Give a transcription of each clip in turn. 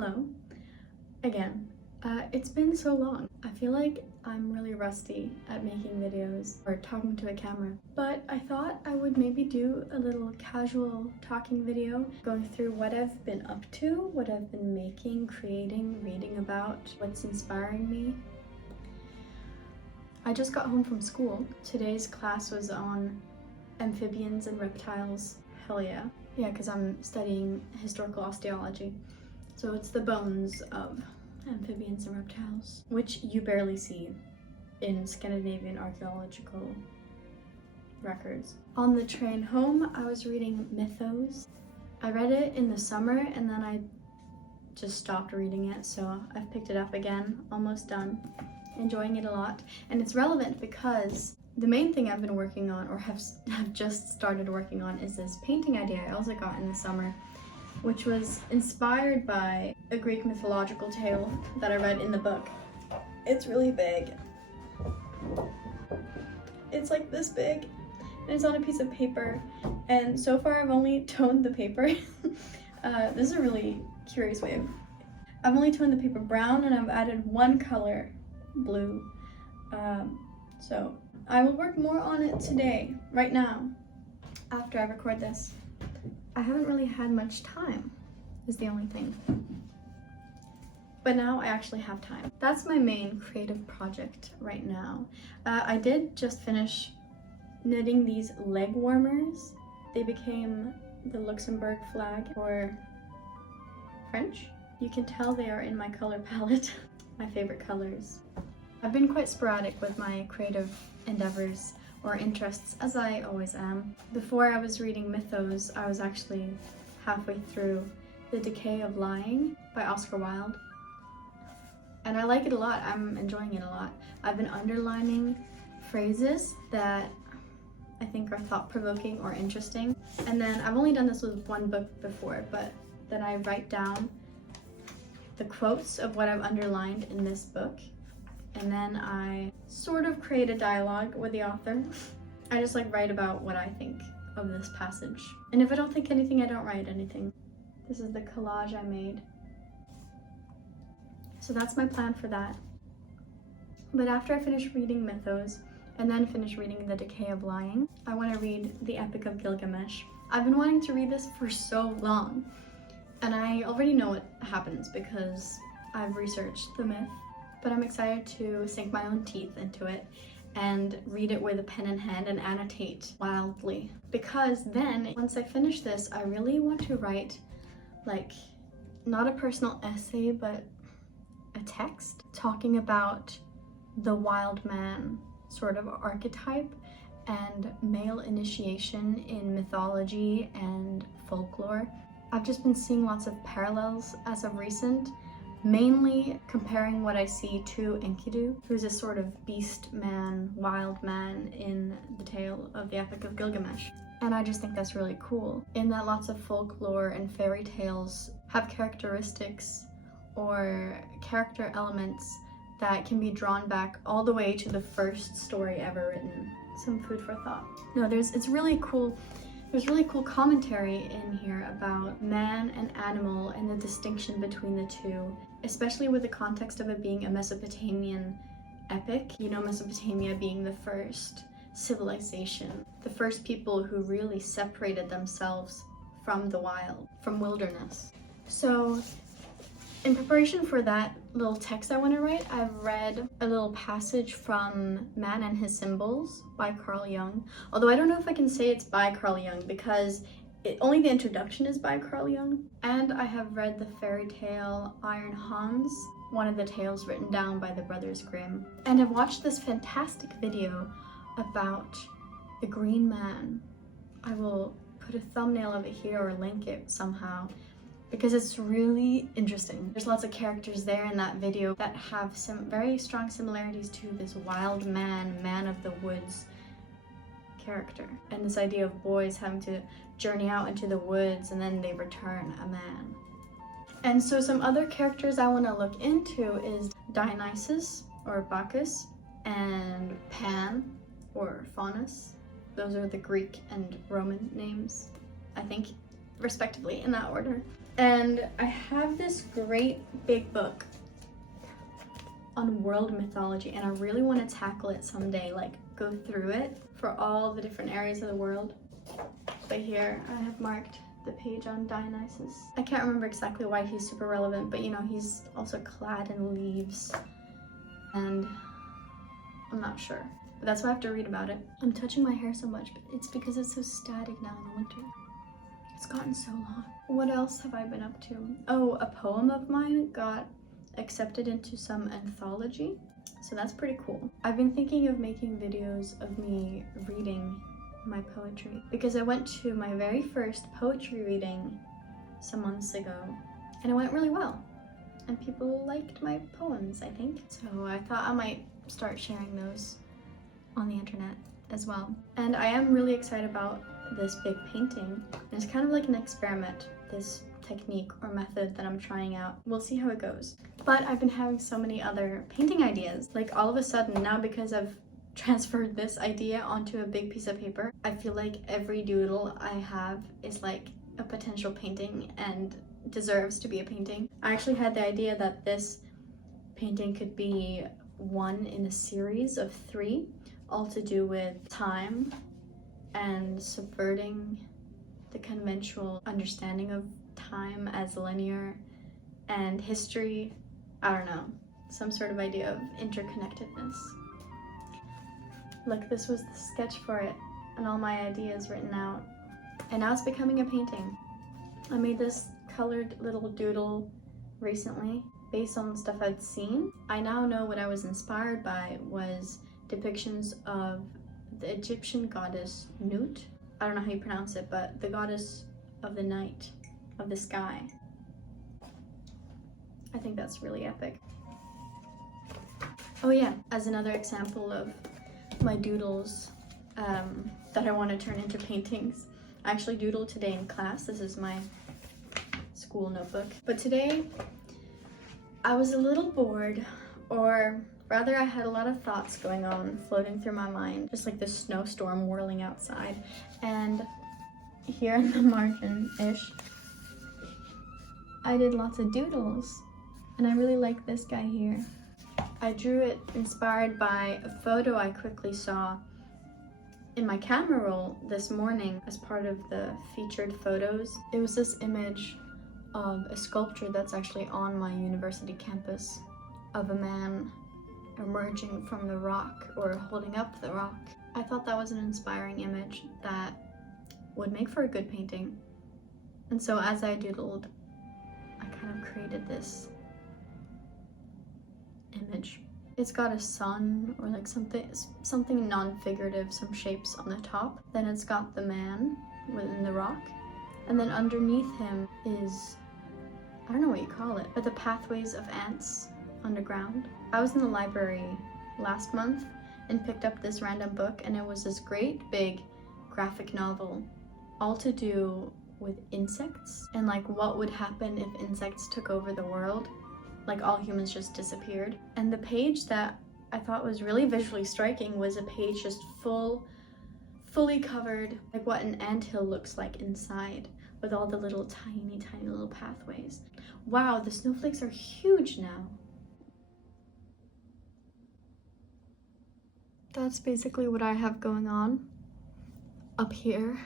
Hello, again. It's been so long. I feel like I'm really rusty at making videos or talking to a camera, but I thought I would maybe do a little casual talking video going through what I've been up to, what I've been making, creating, reading about, what's inspiring me. I just got home from school. Today's class was on amphibians and reptiles. Hell yeah. Yeah, because I'm studying historical osteology. So it's the bones of amphibians and reptiles, which you barely see in Scandinavian archaeological records. On the train home, I was reading Mythos. I read it in the summer and then I just stopped reading it, so I've picked it up again, almost done, enjoying it a lot. And it's relevant because the main thing I've been working on, or have just started working on, is this painting idea I also got in the summer, which was inspired by a Greek mythological tale that I read in the book. It's really big. It's like this big, and it's on a piece of paper, and so far I've only toned the paper. This is a really curious way of... I've only toned the paper brown, and I've added one color, blue. So I will work more on it today, right now, after I record this. I haven't really had much time, is the only thing. But now I actually have time. That's my main creative project right now. I did just finish knitting these leg warmers. They became the Luxembourg flag, or French. You can tell they are in my color palette, my favorite colors. I've been quite sporadic with my creative endeavors or interests, as I always am. Before I was reading Mythos, I was actually halfway through The Decay of Lying by Oscar Wilde. And I like it a lot, I'm enjoying it a lot. I've been underlining phrases that I think are thought-provoking or interesting. And then I've only done this with one book before, but then I write down the quotes of what I've underlined in this book. And then I sort of create a dialogue with the author. I just like write about what I think of this passage. And if I don't think anything, I don't write anything. This is the collage I made. So that's my plan for that. But after I finish reading Mythos, and then finish reading The Decay of Lying, I want to read The Epic of Gilgamesh. I've been wanting to read this for so long, and I already know what happens because I've researched the myth. But I'm excited to sink my own teeth into it and read it with a pen in hand and annotate wildly. Because then, once I finish this, I really want to write, like, not a personal essay, but a text talking about the wild man sort of archetype and male initiation in mythology and folklore. I've just been seeing lots of parallels as of recent, mainly comparing what I see to Enkidu, who's a sort of beast man, wild man in the tale of the Epic of Gilgamesh. And I just think that's really cool, in that lots of folklore and fairy tales have characteristics or character elements that can be drawn back all the way to the first story ever written. Some food for thought. No, it's really cool. There's really cool commentary in here about man and animal and the distinction between the two, especially with the context of it being a Mesopotamian epic. You know, Mesopotamia being the first civilization, the first people who really separated themselves from the wild, from wilderness. So in preparation for that little text I want to write, I've read a little passage from Man and His Symbols by Carl Jung. Although I don't know if I can say it's by Carl Jung because only the introduction is by Carl Jung. And I have read the fairy tale Iron Hans, one of the tales written down by the Brothers Grimm. And I've watched this fantastic video about the Green Man. I will put a thumbnail of it here or link it somehow, because it's really interesting. There's lots of characters there in that video that have some very strong similarities to this wild man, man of the woods character. And this idea of boys having to journey out into the woods and then they return a man. And so some other characters I want to look into is Dionysus, or Bacchus, and Pan, or Faunus. Those are the Greek and Roman names, I think, respectively, in that order. And I have this great big book on world mythology, and I really want to tackle it someday, like go through it for all the different areas of the world. But here I have marked the page on Dionysus. I can't remember exactly why he's super relevant, but you know, he's also clad in leaves, and I'm not sure. But that's why I have to read about it. I'm touching my hair so much, but it's because it's so static now in the winter. It's gotten so long. What else have I been up to? Oh, a poem of mine got accepted into some anthology, so that's pretty cool. I've been thinking of making videos of me reading my poetry because I went to my very first poetry reading some months ago and it went really well and people liked my poems, I think. So I thought I might start sharing those on the internet as well. And I am really excited about this big painting. It's kind of like an experiment, this technique or method that I'm trying out. We'll see how it goes. But I've been having so many other painting ideas. Like all of a sudden now, because I've transferred this idea onto a big piece of paper, I feel like every doodle I have is like a potential painting and deserves to be a painting. I actually had the idea that this painting could be one in a series of 3, all to do with time and subverting the conventional understanding of time as linear and history. I don't know, some sort of idea of interconnectedness. Look, this was the sketch for it and all my ideas written out. And now it's becoming a painting. I made this colored little doodle recently based on stuff I'd seen. I now know what I was inspired by was depictions of the Egyptian goddess Nut. I don't know how you pronounce it, but the goddess of the night, of the sky. I think that's really epic. Oh yeah, as another example of my doodles that I want to turn into paintings. I actually doodled today in class. This is my school notebook. But today I was a little bored, or rather I had a lot of thoughts going on floating through my mind, just like this snowstorm whirling outside. And here in the margin-ish, I did lots of doodles, and I really like this guy here. I drew it inspired by a photo I quickly saw in my camera roll this morning as part of the featured photos. It was this image of a sculpture that's actually on my university campus of a man emerging from the rock or holding up the rock. I thought that was an inspiring image that would make for a good painting. And so as I doodled, I kind of created this image. It's got a sun or like something non-figurative, some shapes on the top. Then it's got the man within the rock. And then underneath him is, I don't know what you call it, but the pathways of ants underground. I was in the library last month and picked up this random book, and it was this great big graphic novel all to do with insects and like what would happen if insects took over the world. Like all humans just disappeared. And the page that I thought was really visually striking was a page just fully covered, like what an anthill looks like inside, with all the little tiny little pathways. Wow, the snowflakes are huge now. That's basically what I have going on up here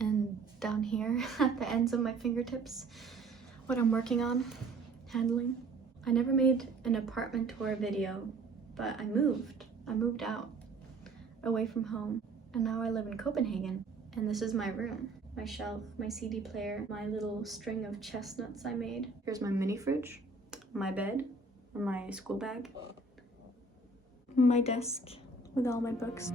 and down here at the ends of my fingertips. What I'm working on, handling. I never made an apartment tour video, but I moved out, away from home, and now I live in Copenhagen. And this is my room, my shelf, my CD player, my little string of chestnuts I made. Here's my mini fridge, my bed, and my school bag, my desk with all my books.